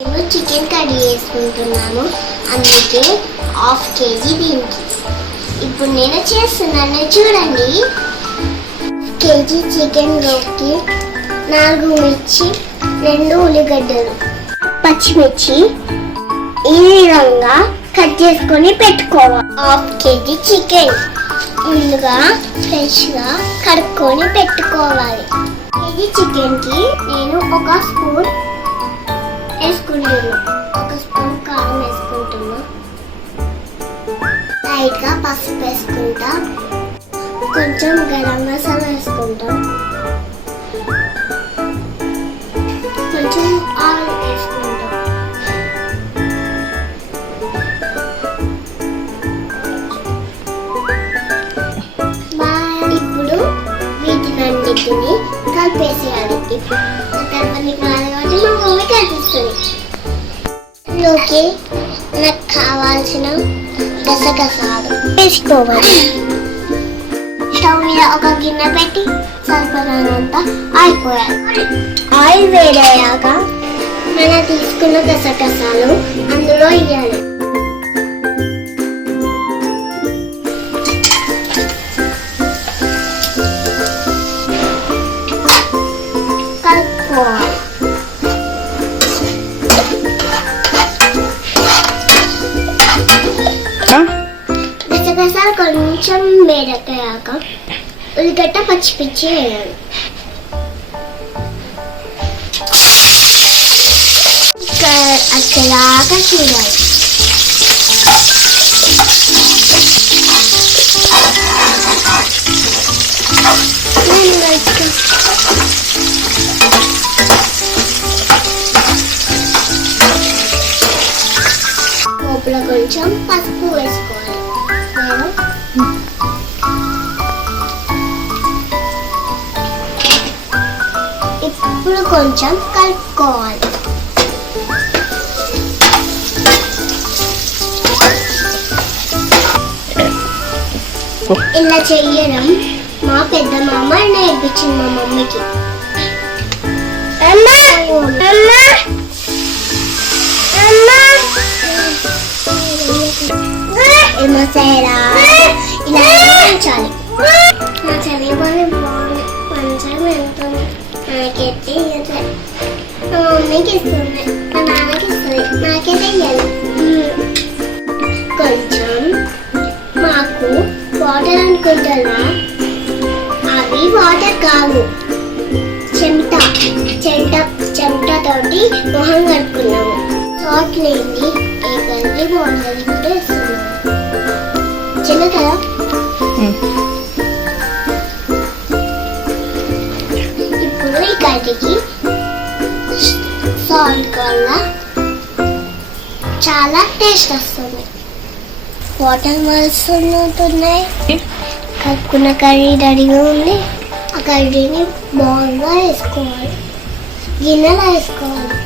నేను chicken curry వేసుకుంటున్నాను అందుకే హాఫ్ కేజీ దీనికి. ఇప్పుడు నేను చేస్తున్నాను చూడండి. కేజీ చికెన్లోకి నాలుగు మిర్చి రెండు ఉల్లిగడ్డలు పచ్చిమిర్చి ఈ విధంగా కట్ చేసుకొని పెట్టుకోవాలి. హాఫ్ కేజీ చికెన్ ముందుగా ఫ్రెష్గా కడుక్కొని పెట్టుకోవాలి. కేజీ చికెన్కి నేను ఒక స్పూన్ వేసుకుంటున్నా ఒక స్పూన్ కారం వేసుకుంటున్నా. లైట్గా పసుపు వేసుకుంటా. కొంచెం గరం మసాలా వేసుకుంటాం. కొంచెం ఆయిల్ వేసుకుంటాం. బా- ఇప్పుడు వీటినన్నిటిని కలిపేసేయాలి. ఇప్పుడు కలపని కాదు కాబట్టి మా మమ్మీ కలిపిస్తుంది నాకు కావాల్సిన గసగసాలు వేసుకోవాలి. స్టవ్ మీద ఒక గిన్నె పెట్టి సరిపడినంత ఆయిల్ పోయాలి ఆయిల్ వేడయ్యాక మనం తీసుకున్న గసగసాలు అందులో వేయాలి. కొంచెం వేడెక్కాక ఉల్లిగడ్డ పచ్చిమిర్చి వేయాలి క- అచ్చలాగా చూడాలి పోపులో కొంచెం పసుపు వేసుకోవాలి ఇప్పుడు కొంచెం కలుపుకోవాలి. ఇలా చెయ్యడం మా పెద్ద మామ నేర్పించింది మా మమ్మీకి. చేయరా ఇలా ఉంచాలి నా చదివి బాగుంది మంచిగా వెళ్తుంది. నాకైతే ఇవ్వట్లే మా మమ్మీకి ఇస్తుంది మా నాన్నకి ఇస్తుంది నాకైతే ఇవ్వాలి కొంచెం మాకు వాటర్ అనుకుంటున్నా అవి వాటర్ కావు చెమట చెమట చెమటతోటి మొహం కట్టుకున్నాము షార్ట్ లేని ఏ గంటకి వాటర్ కూడా ఇస్తున్నాము చిన్న కదా ఇప్పుడు సాల్ట్ వల్ల చాలా టేస్ట్ వస్తుంది. వాటర్ మరుస్తున్నాయి కలుపుకున్న కర్రీ రెడీగా ఉంది. ఆ కర్రీని బాగా వేసుకోవాలి. గిన్నెలో వేసుకోవాలి.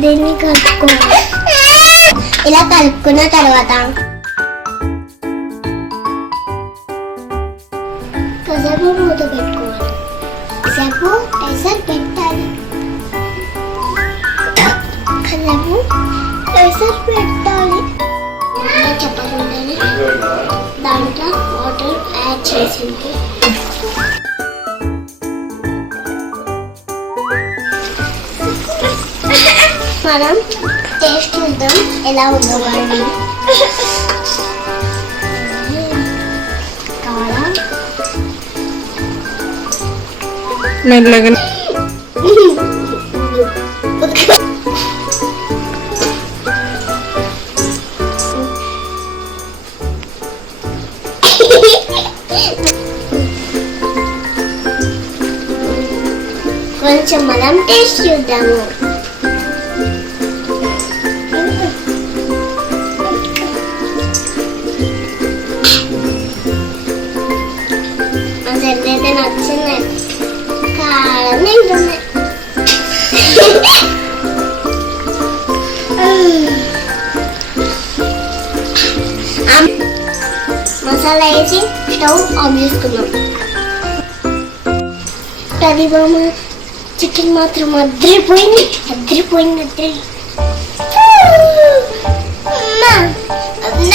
దీన్ని కలుపుకోవాలి. ఇలా కలుపుకున్న తర్వాత కాసేపు మూత పెట్టుకోవాలి. కాసేపు ఎసరు పెట్టాలి. కాసేపు ఎసరు పెట్టాలి. చెప్పకుండానే దాంట్లో వాటర్ యాడ్ చేసింది. మనం టేస్ట్ చూద్దాం ఎలా ఉందో మరి కారం మెల్లగా. కొంచెం మనం టేస్ట్ చూద్దాము. అదైతే నచ్చింది. కారం తింటుంది మసాలా వేసి స్టవ్ ఆఫ్ చేసుకున్నాం అది బొమ్మ చికెన్ మాత్రం అద్దరిపోయింది అద్దరిపోయింది అద్దరి అమ్మ